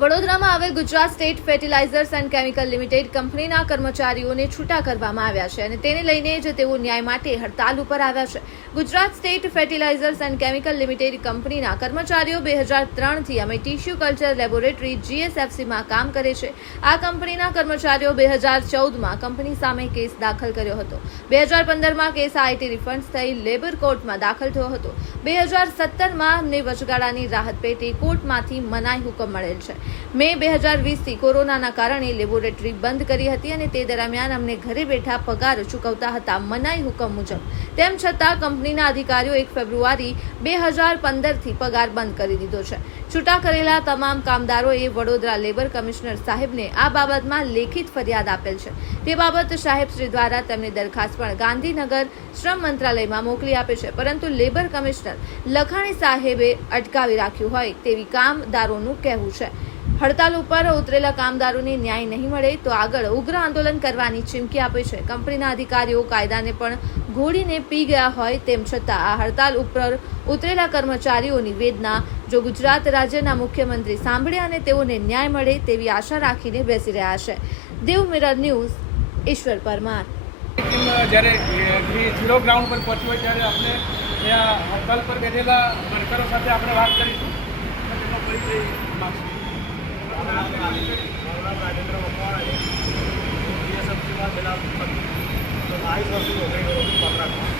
વડોદરામાં આવેલ Gujarat state fertilizers and chemical limited કંપનીના કર્મચારીઓને છૂટા કરવામાં આવ્યા છે અને તેને લઈને જ તેઓ ન્યાય માટે હડતાલ ઉપર આવ્યા છે. Gujarat state fertilizers and chemical limited કંપનીના કર્મચારીઓ બે હજાર ત્રણથી અમે ટિશ્યુ કલ્ચર લેબોરેટરી જીએસએફસીમાં કામ કરે છે. આ કંપનીના કર્મચારીઓ બે હજાર ચૌદમાં કંપની સામે કેસ દાખલ કર્યો હતો. બે હજાર પંદરમાં કેસ આઈટી રિફંડ થઈ લેબર કોર્ટમાં દાખલ થયો હતો. બે હજાર સત્તરમાં અમને વચગાળાની રાહત પેટે કોર્ટમાંથી મનાઈ હુકમ મળેલ છે. મે બે હજાર વીસથી કોરોનાના કારણે લેબોરેટરી બંધ કરી હતી અને તે દરમિયાન અમને ઘરે બેઠા પગાર ચૂકવતા હતા મનાઈ હુકમ મુજબ. તેમ છતાં કંપનીના અધિકારીઓ એક ફેબ્રુઆરી બે હજાર પંદરથી પગાર બંધ કરી દીધો છે. છૂટા કરેલા તમામ કામદારોએ વડોદરા લેબર કમિશનર સાહેબને આ બાબતમાં લેખિત ફરિયાદ આપેલ છે. તે બાબત સાહેબશ્રી દ્વારા તેમની દરખાસ્ત પણ ગાંધીનગર શ્રમ મંત્રાલયમાં મોકલી આપે છે. પરંતુ લેબર કમિશનર લખાણી સાહેબે અટકાવી રાખ્યું હોય તેવી કામદારોનું કહેવું છે. હડતાલ ઉપર ઉતરેલા કામદારોને ન્યાય નહીં મળે તો આગળ ઉગ્ર આંદોલન કરવાની ચીમકી આપે છે. કંપનીના અધિકારીઓ કાયદાને પણ ઘોડીને પી ગયા હોય તેમ છતાં આ હડતાલ ઉપર ઉતરેલા કર્મચારીઓની વેદના જો ગુજરાત રાજ્યના મુખ્યમંત્રી સાંભળે અને તેઓને ન્યાય મળે તેવી આશા રાખીને બેસી રહ્યા છે. દેવ મિરર ન્યૂઝ, ઈશ્વર પરમાર. જ્યારે ઝીરો ગ્રાઉન્ડ પર પહોંચ્યું હોય ત્યારે આપણે ત્યાં હડતાલ પર બેઠેલા વર્કરો સાથે આપણે વાત કરીશું. માગશું રાજેન્દ્ર મકવાણા બીએસએફસીમાં છેલ્લા બાવીસ વર્ષથી નોકરી કરું છું કોન્ટ્રાક્ટમાં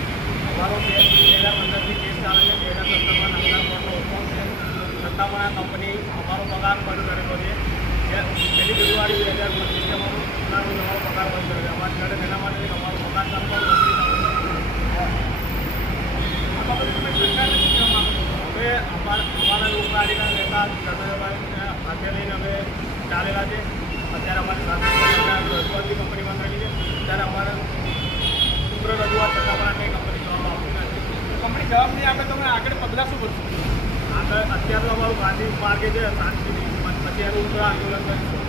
અમારો કેસ બે હજાર પંદરથી કેસ ચાલે છે બે હજાર સત્તરમાં હુકમ છે છતાં આ કંપની અમારો પગાર બંધ કરેલો છે પહેલી ફેબ્રુઆરી બે હજાર પચીસમાં અમારો પગાર બંધ કર્યો છે અમારી જોડે તેના માટે અમારો પગાર ચાલુ કરો નોકરી ચાલુ કરો. આ બાબતે તમે સરકારને શું કહેવા માંગો છો હવે અમારા અમારા લોકગાડીના નેતા હાથે લઈને અમે ચાલેલા છે. અત્યારે અમારી સાથે રજૂઆતની કંપની મંગાવી છે. ત્યારે અમારે ઉગ્ર રજૂઆત છતાં પણ કંઈ કંપની જવાબ આપતી નથી. કંપની જવાબ નહીં આપે તો તમે આગળ પગલાં શું કરશો આગળ અત્યારે તો અમારું ગાંધી માર્ગે છે શાંતિ પછી એનું ઉગ્ર આંદોલન કરીશું.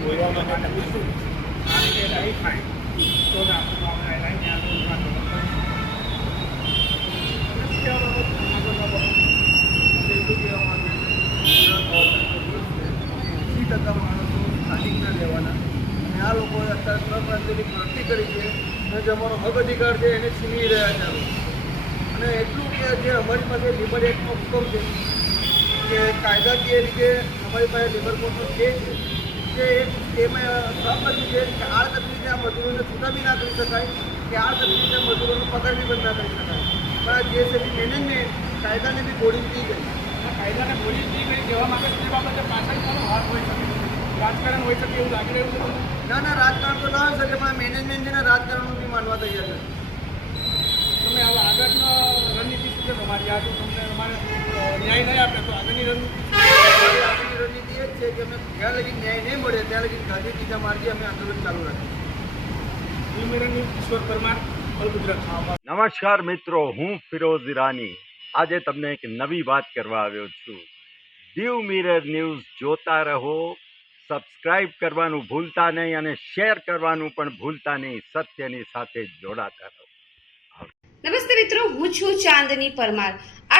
તમારે શું કહેવું છે? એંસી ટકા માણસો સ્થાનિકના રહેવાના. અને આ લોકોએ અત્યારે પ્રપ્રાંતિની ભરતી કરી છે. અને જમાનો હક અધિકાર છે, એને છીનવી રહ્યા છે. અને એટલું કે જે અમારી પાસે લેબર એક્ટનો હુકમ છે કે કાયદાકીય રીતે અમારી પાસે લેબર સ્ટે છે કે એમાં સહમતિ છે કે આડકતરી રીતે આ મજૂરોને છૂટા બી ના કરી શકાય કે આડકતરી રીતે મજૂરોનો પગાર બી બંધ ના કરી શકાય. પણ આ જીએસએબી મેનેજમેન્ટ કાયદાને બી ગોળી થઈ ગઈ. કાયદાને બોલી જ નહીં કહેવા છે તે બાબતે પાછળ કોનો હાથ હોય શકે. રાજકારણ હોય શકે એવું લાગી રહ્યું છે ના ના રાજકારણ તો ના હોય શકે પણ મેનેજમેન્ટ છે ને રાજકારણ બી માનવા તૈયાર છે. તમે હવે આગળનો રણનીતિ શું છે તમારી? આ તમને તમારે ન્યાય નહીં આપે તો આગળની રણનીતિ છે કે અમે જ્યાં લગી ન્યાય નહીં મળે ત્યાં લગી ગાંધી બીજા માર્ગે અમે આંદોલન ચાલુ ગુજરાત. નમસ્કાર મિત્રો હું ફિરોઝ ઈરાની. આજે તમને એક નવી વાત કરવા આવ્યો છું. દીવ મિરર ન્યૂઝ જોતા રહો સબસ્ક્રાઇબ કરવાનું ભૂલતા નહીં અને શેર કરવાનું પણ ભૂલતા નહીં સત્યની સાથે જોડાતા રહો. નમસ્તે મિત્રો હું છું ચાંદની પરમાર.